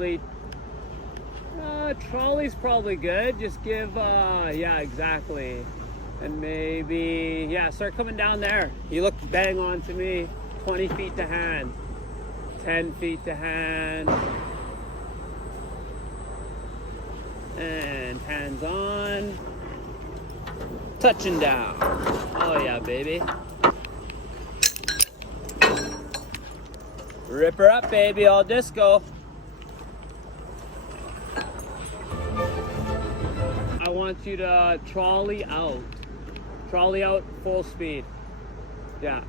probably, trolley's probably good. Just give, yeah, exactly. And maybe, yeah, start coming down there. You look bang on to me. 20 feet to hand. 10 feet to hand. And hands on. Touching down. Oh yeah, baby. Rip her up, baby, all disco. I want you to trolley out. Trolley out full speed. Yeah.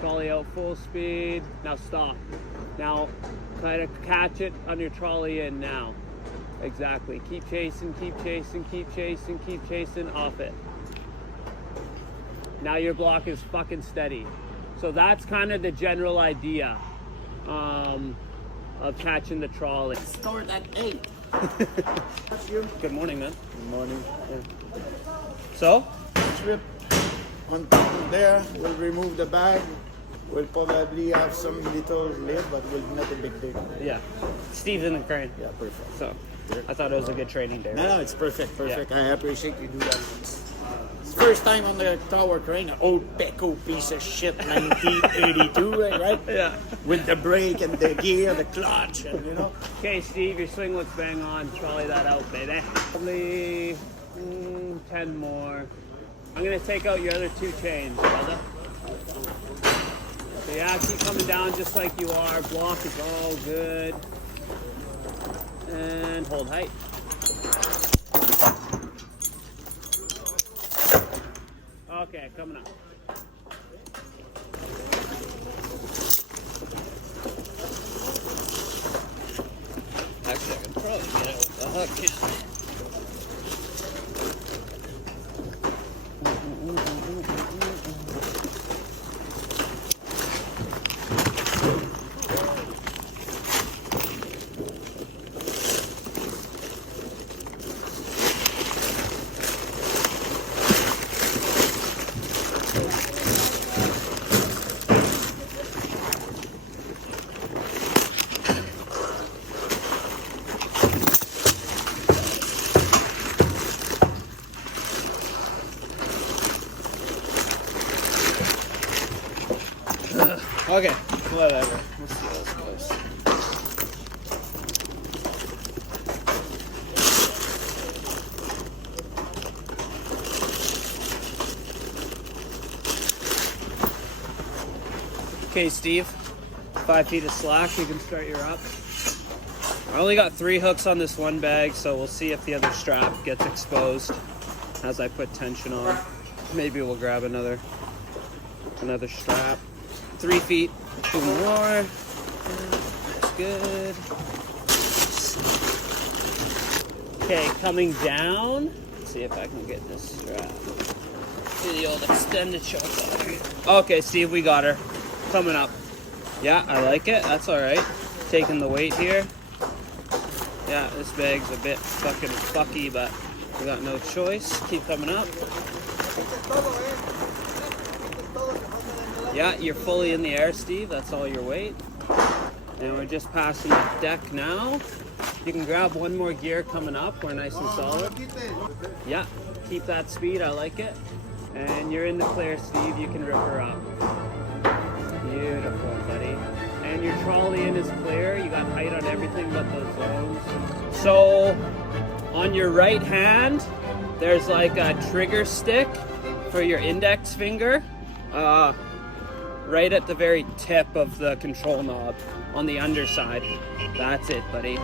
Trolley out full speed. Now stop. Now try to catch it on your trolley in now. Exactly. Keep chasing, keep chasing, keep chasing, keep chasing off it. Now your block is fucking steady. So that's kind of the general idea of catching the trolley. Start at 8. Good morning, man. Good morning. Yeah. So? Strip on top of there. We'll remove the bag. We'll probably have some little lid, but will not a big deal. Yeah. Steve's in the crane. Yeah, perfect. So I thought it was a good training day. No, it's perfect, perfect. Yeah. I appreciate you do that. It's first time on the tower crane, an old Pecco piece of shit, 1982, right? Yeah. With the brake and the gear, the clutch, and you know. Okay, Steve, your swing looks bang on. Trolley that out, baby. Probably 10 more. I'm gonna take out your other 2 chains, brother. So yeah, keep coming down just like you are. Block is all good. And hold height. Okay, coming up. Actually, I can probably get it with the hook. Okay, whatever. We'll see how this goes. Okay, Steve. 5 feet of slack. You can start your up. I only got 3 hooks on this one bag, so we'll see if the other strap gets exposed as I put tension on. Maybe we'll grab another strap. 3 feet, 2 more. That's good. Okay, coming down. Let's see if I can get this strap. Do the old extended choke out here. Okay, Steve, we got her. Coming up. Yeah, I like it. That's all right. Taking the weight here. Yeah, this bag's a bit fucking fucky, but we got no choice. Keep coming up. Yeah, you're fully in the air, Steve. That's all your weight. And we're just passing the deck now. You can grab one more gear coming up. We're nice and solid. Yeah, keep that speed. I like it. And you're in the clear, Steve. You can rip her up. Beautiful, buddy. And your trolley in is clear. You got height on everything but those zones. So on your right hand, there's like a trigger stick for your index finger. Right at the very tip of the control knob on the underside. That's it, buddy.